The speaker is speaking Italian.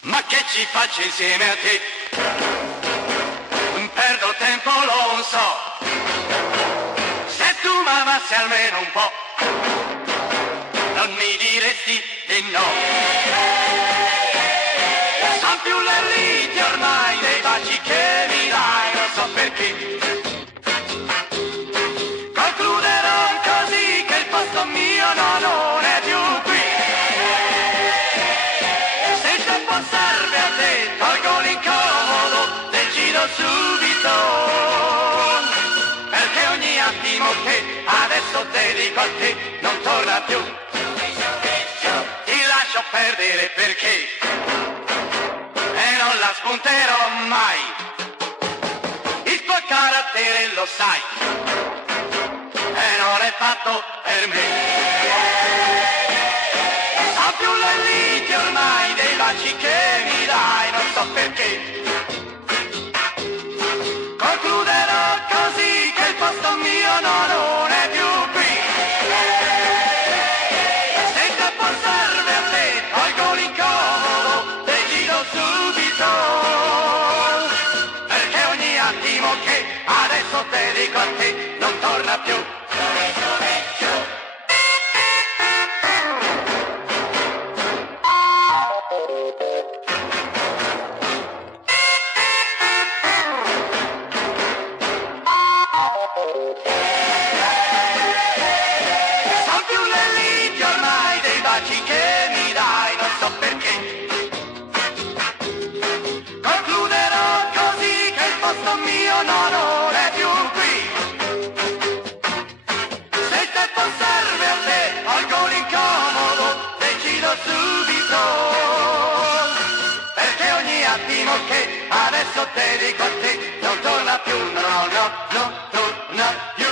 Ma che ci faccio insieme a te? Perdo tempo, lo so. Se tu m'amassi almeno un po', non mi diresti di no. Son più le liti ormai dei baci che mi dai, non so perché. Concluderò così che il posto mio no, non è più qui. Se il tempo serve a te, tolgo l'incomodo, decido subito. Perché ogni attimo che adesso dedico a te non torna più. Ti lascio perdere perché e non la spunterò mai. Il tuo carattere lo sai e non è fatto per me. So più le liti ormai dei baci che mi dai, non so perché. Concluderò così che il posto mio no, non è più qui. Se il tempo serve a te, tolgo l'incomodo, decido subito. Perché ogni attimo che adesso dedico a te non torna più. Son più le liti ormai dei baci che mi dai, non so perché. Concluderò così che il posto mio no, non è più qui. Se il tempo serve a te, tolgo l'incomodo, decido subito. Perché ogni attimo che adesso dedico a te non torna più, no, no, no, torna più.